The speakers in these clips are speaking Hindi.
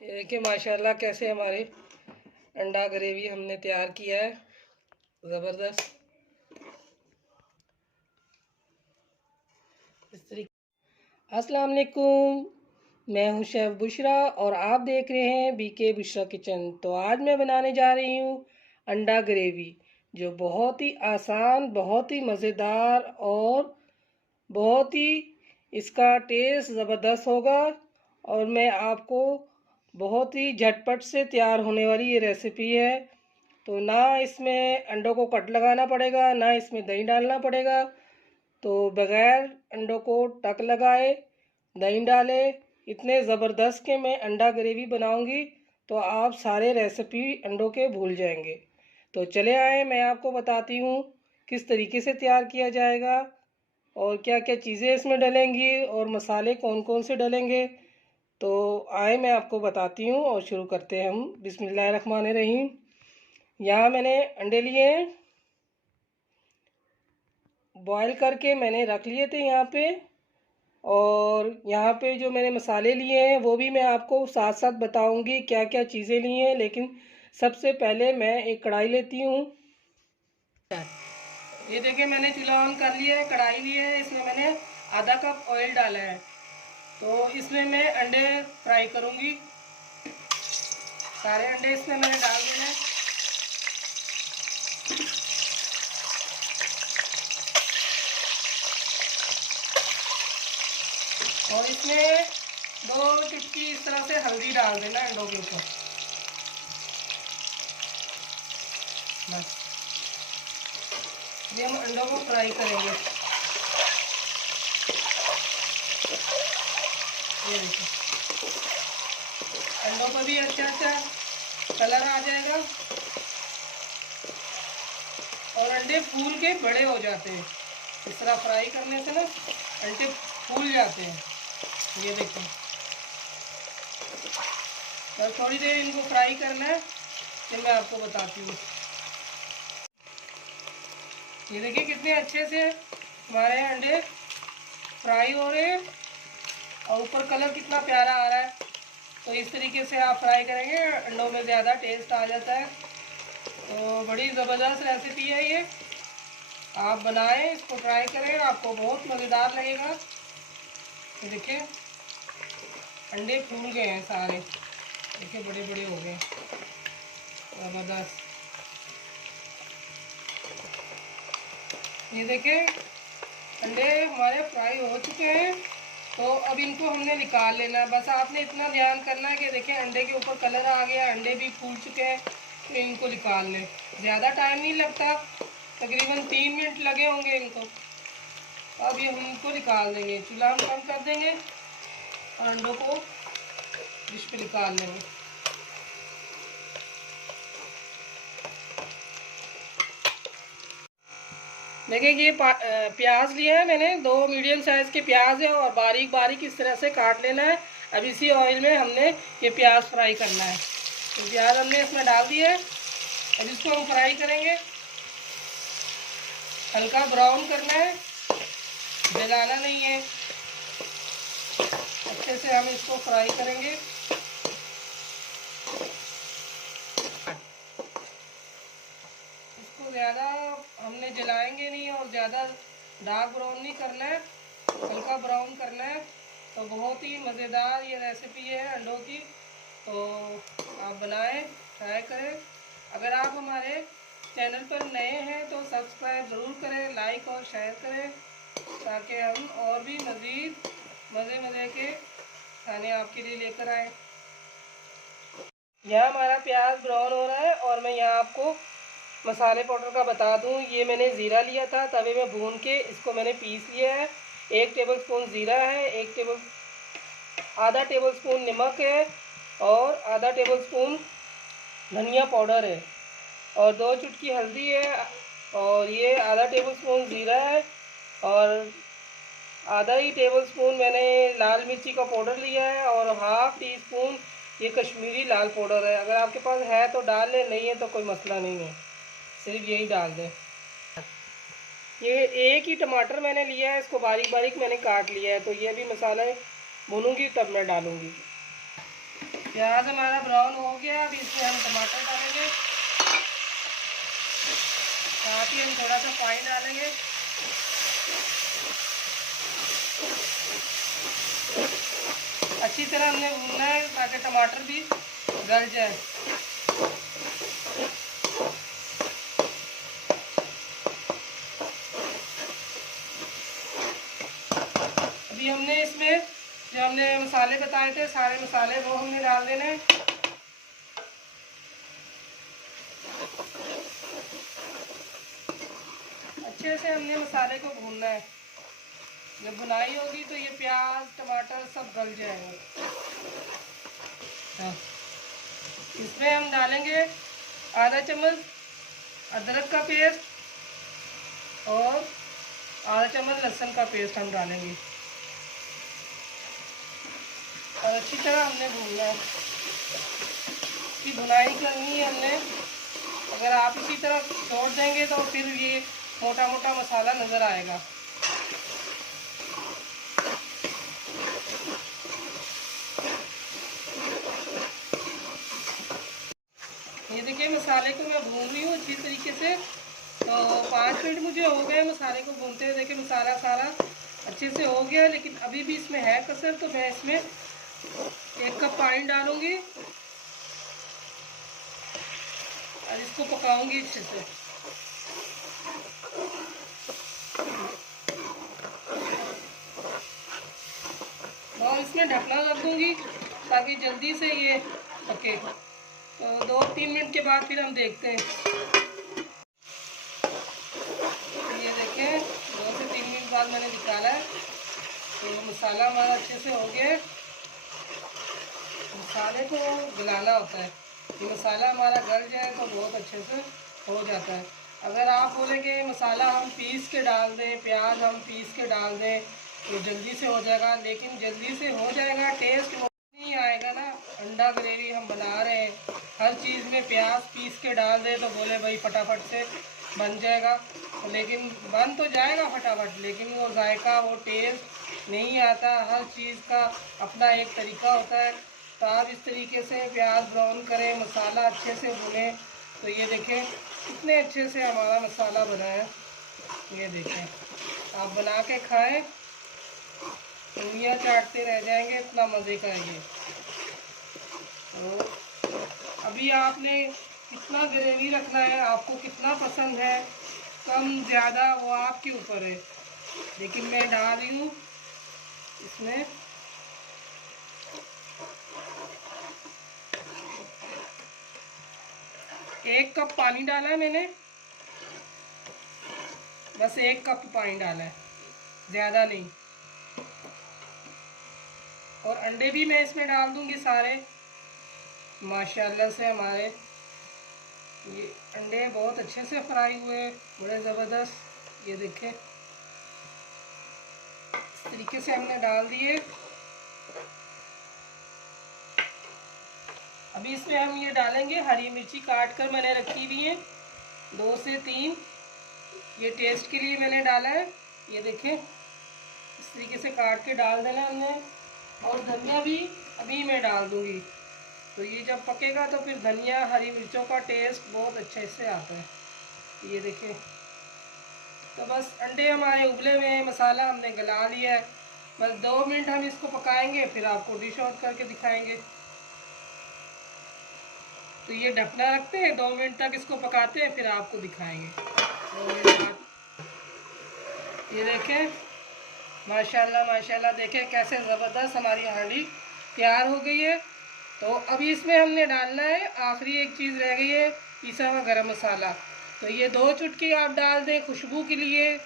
ये देखिए माशाल्लाह कैसे हमारे अंडा ग्रेवी हमने तैयार किया है, ज़बरदस्त इस तरीके। अस्सलाम वालेकुम, मैं हूं शेफ़ बुशरा और आप देख रहे हैं बीके बुशरा किचन। तो आज मैं बनाने जा रही हूं अंडा ग्रेवी, जो बहुत ही आसान, बहुत ही मज़ेदार और बहुत ही इसका टेस्ट ज़बरदस्त होगा। और मैं आपको बहुत ही झटपट से तैयार होने वाली ये रेसिपी है। तो ना इसमें अंडों को कट लगाना पड़ेगा, ना इसमें दही डालना पड़ेगा। तो बग़ैर अंडों को टक लगाए दही डाले इतने ज़बरदस्त के मैं अंडा ग्रेवी बनाऊंगी तो आप सारे रेसिपी अंडों के भूल जाएंगे। तो चले आए, मैं आपको बताती हूँ किस तरीके से तैयार किया जाएगा और क्या क्या चीज़ें इसमें डलेंगी और मसाले कौन कौन से डलेंगे। तो आए मैं आपको बताती हूँ और शुरू करते हैं हम। बिस्मिल्लाहिर्रहमानिर्रहीम। यहाँ मैंने अंडे लिए हैं, बॉयल करके मैंने रख लिए थे यहाँ पे। और यहाँ पे जो मैंने मसाले लिए हैं वो भी मैं आपको साथ साथ बताऊंगी क्या क्या चीज़ें ली हैं। लेकिन सबसे पहले मैं एक कढ़ाई लेती हूँ। ये देखिए मैंने चूल्हा ऑन कर लिया है, कढ़ाई ली है, इसमें मैंने आधा कप ऑयल डाला है। तो इसमें मैं अंडे फ्राई करूँगी। सारे अंडे इसमें मैंने डाल देना है। और इसमें 2 चुटकी इस तरह से हल्दी डाल देना अंडों के ऊपर। बस ये हम अंडों को फ्राई करेंगे। ये देखिए अंडों पर भी अच्छा कलर आ जाएगा और अंडे फूल के बड़े हो जाते हैं। इस तरह फ्राई करने से ना अंडे फूल जाते हैं। ये देखिए और थोड़ी देर इनको फ्राई करना है, फिर मैं आपको बताती हूँ। ये देखिए कितने अच्छे से हमारे अंडे फ्राई हो रहे हैं और ऊपर कलर कितना प्यारा आ रहा है। तो इस तरीके से आप फ्राई करेंगे, अंडों में ज़्यादा टेस्ट आ जाता है। तो बड़ी ज़बरदस्त रेसिपी है ये, आप बनाएं, इसको ट्राई करें, आपको बहुत मज़ेदार लगेगा। तो देखिए अंडे फूल गए हैं सारे, देखिए बड़े बड़े हो गए, ज़बरदस्त। ये देखिए अंडे हमारे फ्राई हो चुके हैं। तो अब इनको हमने निकाल लेना है। बस आपने इतना ध्यान करना है कि देखिए अंडे के ऊपर कलर आ गया, अंडे भी फूल चुके हैं। तो इनको निकाल लें, ज़्यादा टाइम नहीं लगता, तकरीबन 3 मिनट लगे होंगे इनको। अब ये हम इनको निकाल देंगे, चूल्हा हम कम कर देंगे और अंडों को डिश पे निकाल लेंगे। देखिए ये प्याज लिया है मैंने, 2 मीडियम साइज़ के प्याज है और बारीक बारीक इस तरह से काट लेना है। अब इसी ऑयल में हमने ये प्याज फ्राई करना है। तो प्याज हमने इसमें डाल दिया है, अब इसको हम फ्राई करेंगे। हल्का ब्राउन करना है, जलाना नहीं है। अच्छे से हम इसको फ्राई करेंगे। इसको ज़्यादा हमने जलाएंगे नहीं और ज़्यादा डार्क ब्राउन नहीं करना है, हल्का ब्राउन करना है। तो बहुत ही मज़ेदार ये रेसिपी है अंडों की। तो आप बनाएं, ट्राई करें। अगर आप हमारे चैनल पर नए हैं तो सब्सक्राइब ज़रूर करें, लाइक और शेयर करें, ताकि हम और भी मज़ीद मज़े के खाने आपके लिए लेकर आए। यहाँ हमारा प्याज ब्राउन हो रहा है और मैं यहाँ आपको मसाले पाउडर का बता दूँ। ये मैंने ज़ीरा लिया था, तवे में भून के इसको मैंने पीस लिया है। 1 टेबलस्पून ज़ीरा है, आधा टेबलस्पून नमक है और आधा टेबलस्पून धनिया पाउडर है और 2 चुटकी हल्दी है। और ये आधा टेबलस्पून ज़ीरा है और आधा ही टेबलस्पून मैंने लाल मिर्ची का पाउडर लिया है और हाफ़ टी स्पून ये कश्मीरी लाल पाउडर है। अगर आपके पास है तो डाल लें, नहीं है तो कोई मसला नहीं है, सिर्फ यही डाल दें। ये 1 ही टमाटर मैंने लिया है, इसको बारीक बारीक मैंने काट लिया है। तो ये भी मसाला भूनूंगी तब मैं डालूंगी। प्याज हमारा ब्राउन हो गया। अब इसमें हम टमाटर डालेंगे, साथ ही हम थोड़ा सा पानी डालेंगे। अच्छी तरह हमने भूनना है ताकि टमाटर भी गल जाए। अभी हमने इसमें जो हमने मसाले बताए थे, सारे मसाले वो हमने डाल देने हैं। अच्छे से हमने मसाले को भूनना है। जब भुनाई होगी तो ये प्याज टमाटर सब गल जाएगा। हाँ, इसमें हम डालेंगे आधा चम्मच अदरक का पेस्ट और आधा चम्मच लहसुन का पेस्ट हम डालेंगे और अच्छी तरह हमने भूनना है। इसकी भुनाई करनी है हमने। अगर आप इसी तरह छोड़ देंगे तो फिर ये मोटा मोटा मसाला नज़र आएगा। ये देखिए मसाले को मैं भून रही हूँ अच्छी तरीके से। तो 5 मिनट मुझे हो गए मसाले को भूनते हुए। देखिए मसाला सारा अच्छे से हो गया, लेकिन अभी भी इसमें है कसर। तो मैं इसमें 1 कप पानी डालूंगी और इसको पकाऊंगी अच्छे से। और इसमें ढकना रख दूंगी ताकि जल्दी से ये पके। तो 2-3 मिनट के बाद फिर हम देखते हैं। ये देखें 2 से 3 मिनट बाद मैंने निकाला है। तो मसाला हमारा अच्छे से हो गया। मसाले को गलाना होता है। ये मसाला हमारा गल जाए तो बहुत अच्छे से हो जाता है। अगर आप बोलेंगे मसाला हम पीस के डाल दें, प्याज हम पीस के डाल दें तो जल्दी से हो जाएगा, लेकिन जल्दी से हो जाएगा, टेस्ट वो नहीं आएगा ना। अंडा ग्रेवी हम बना रहे हैं, हर चीज़ में प्याज पीस के डाल दें तो बोले भाई फटाफट से बन जाएगा, लेकिन बन तो जाएगा फटाफट, लेकिन वो जायका वो टेस्ट नहीं आता। हर चीज़ का अपना एक तरीका होता है। तो आप इस तरीके से प्याज ब्राउन करें, मसाला अच्छे से भुनें। तो ये देखें कितने अच्छे से हमारा मसाला बना है। ये देखें, आप बना के खाएं, उंगलियां चाटते रह जाएंगे, इतना मज़े का है ये। तो अभी आपने कितना ग्रेवी रखना है, आपको कितना पसंद है, कम ज़्यादा वो आपके ऊपर है। लेकिन मैं डाल रही हूँ इसमें 1 कप पानी डाला है मैंने, बस 1 कप पानी डाला है, ज़्यादा नहीं। और अंडे भी मैं इसमें डाल दूंगी सारे। माशाल्लाह से हमारे ये अंडे बहुत अच्छे से फ्राई हुए, बड़े ज़बरदस्त। ये देखें इस तरीके से हमने डाल दिए। अभी इसमें हम ये डालेंगे हरी मिर्ची काट कर मैंने रखी हुई है 2 से 3, ये टेस्ट के लिए मैंने डाला है। ये देखें इस तरीके से काट के डाल देना हमने। और धनिया भी अभी मैं डाल दूंगी। तो ये जब पकेगा तो फिर धनिया हरी मिर्चों का टेस्ट बहुत अच्छे से आता है। ये देखें, तो बस अंडे हमारे उबले हुए हैं, मसाला हमने गला लिया है। बस 2 मिनट हम इसको पकाएंगे, फिर आपको डिश आउट करके दिखाएंगे। तो ये ढकना रखते हैं, 2 मिनट तक इसको पकाते हैं, फिर आपको दिखाएंगे 2 मिनट बाद। ये देखें माशाल्लाह माशाल्लाह, देखें कैसे ज़बरदस्त हमारी हांडी तैयार हो गई है। तो अभी इसमें हमने डालना है, आखिरी एक चीज़ रह गई है, पिसा हुआ गरम मसाला। तो ये 2 चुटकी आप डाल दें, खुशबू के लिए,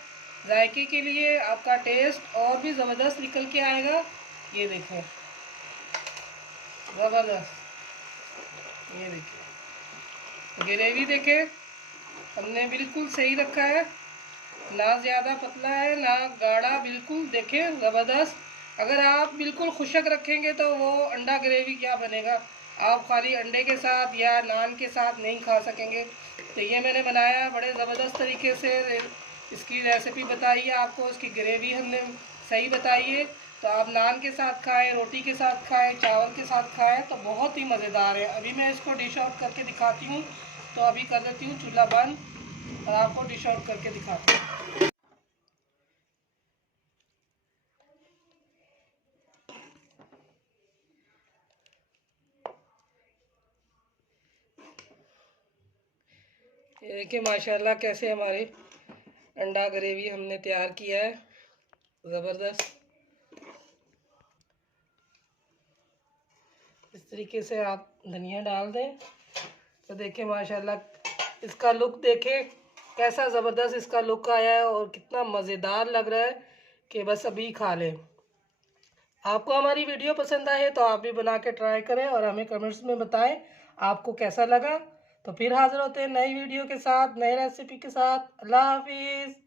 जायके के लिए, आपका टेस्ट और भी ज़बरदस्त निकल के आएगा। ये देखें ज़बरदस्त। ये देखिए ग्रेवी देखें हमने बिल्कुल सही रखा है, ना ज़्यादा पतला है ना गाढ़ा, बिल्कुल देखें ज़बरदस्त। अगर आप बिल्कुल खुशक रखेंगे तो वो अंडा ग्रेवी क्या बनेगा, आप खाली अंडे के साथ या नान के साथ नहीं खा सकेंगे। तो ये मैंने बनाया बड़े ज़बरदस्त तरीके से, इसकी रेसिपी बताई है आपको, इसकी ग्रेवी हमने सही बताई है। तो आप नान के साथ खाएं, रोटी के साथ खाएं, चावल के साथ खाएं तो बहुत ही मज़ेदार है। अभी मैं इसको डिश आउट करके दिखाती हूँ। तो अभी कर देती हूँ चूल्हा बंद और आपको डिश आउट करके दिखाती हूँ। ये देखिए माशाल्लाह कैसे हमारे अंडा ग्रेवी हमने तैयार किया है, ज़बरदस्त। इस तरीके से आप धनिया डाल दें तो देखिए माशाल्लाह इसका लुक देखें कैसा ज़बरदस्त इसका लुक आया है और कितना मज़ेदार लग रहा है कि बस अभी खा लें। आपको हमारी वीडियो पसंद आए तो आप भी बना के ट्राई करें और हमें कमेंट्स में बताएं आपको कैसा लगा। तो फिर हाज़िर होते हैं नई वीडियो के साथ, नई रेसिपी के साथ। अल्लाह हाफिज़।